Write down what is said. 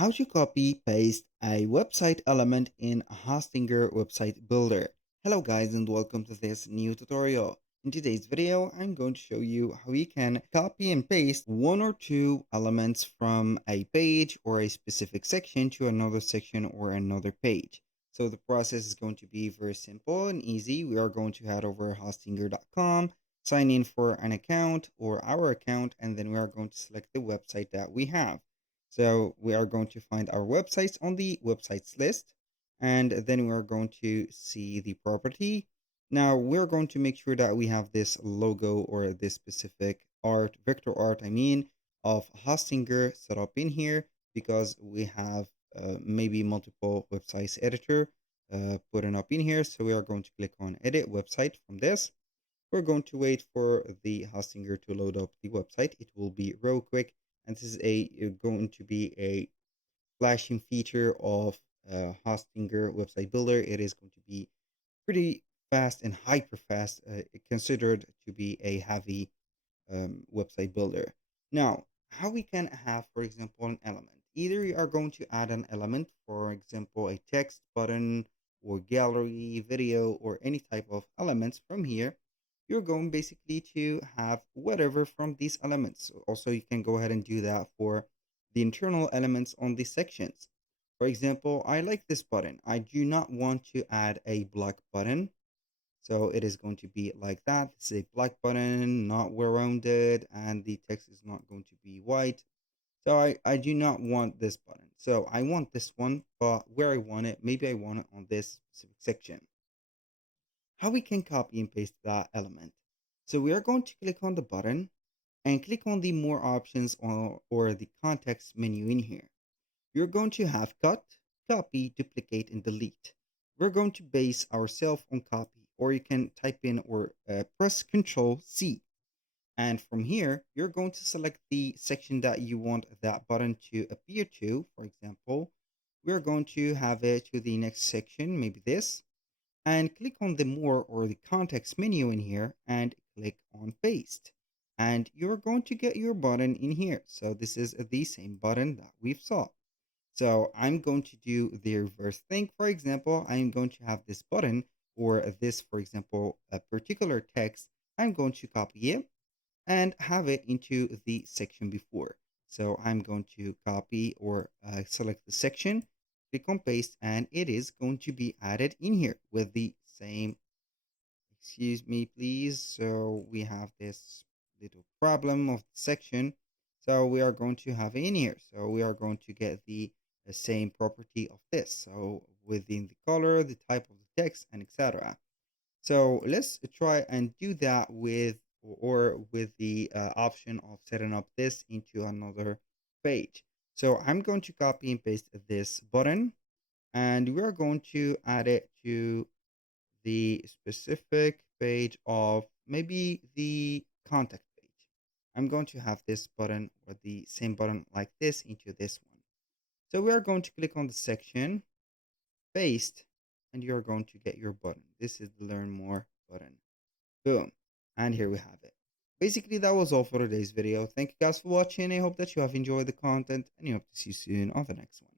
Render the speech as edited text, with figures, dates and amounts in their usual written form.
How to copy paste a website element in Hostinger Website Builder. Hello guys and welcome to this new tutorial. In today's video, I'm going to show you how you can copy and paste one or two elements from a page or a specific section to another section or another page. So the process is going to be very simple and easy. We are going to head over hostinger.com, sign in for an account or our account, and then we are going to select the website that we have. So we are going to find our websites on the websites list, and then we are going to see the property. Now we're going to make sure that we have this logo or this specific art, vector art, of Hostinger set up in here because we have maybe multiple websites editor putting up in here. So we are going to click on edit website from this. We're going to wait for the Hostinger to load up the website. It will be real quick, and this is going to be a flashing feature of Hostinger website builder. It is going to be pretty fast and hyper fast, considered to be a heavy website builder. Now, how we can have, for example, an element. Either you are going to add an element, for example, a text button or gallery, video, or any type of elements from here. You're going basically to have whatever from these elements. Also, you can go ahead and do that for the internal elements on the sections. For example, I like this button. I do not want to add a black button, so it is going to be like that. This is a black button, not well rounded, and the text is not going to be white. So I do not want this button. So I want this one, but where I want it, maybe I want it on this specific section. How we can copy and paste that element. So we are going to click on the button and click on the more options or the context menu in here. You're going to have cut, copy, duplicate, and delete. We're going to base ourselves on copy, or you can type in or press Control C. And from here, you're going to select the section that you want that button to appear to. For example, we're going to have it to the next section, maybe this, and click on the more or the context menu in here and click on paste. And you're going to get your button in here. So this is the same button that we've saw. So I'm going to do the reverse thing. For example, I'm going to have this button or this, for example, a particular text. I'm going to copy it and have it into the section before. So I'm going to copy or select the section, click on paste, and it is going to be added in here with the same, excuse me, please. So we have this little problem of the section. So we are going to have it in here. So we are going to get the same property of this. So within the color, the type of the text, and etc. So let's try and do that with or with the option of setting up this into another page. So I'm going to copy and paste this button, and we are going to add it to the specific page of maybe the contact page. I'm going to have this button or the same button like this into this one. So we are going to click on the section, paste, and you're going to get your button. This is the learn more button. Boom. And here we have it. Basically, that was all for today's video. Thank you guys for watching. I hope that you have enjoyed the content and I hope to see you soon on the next one.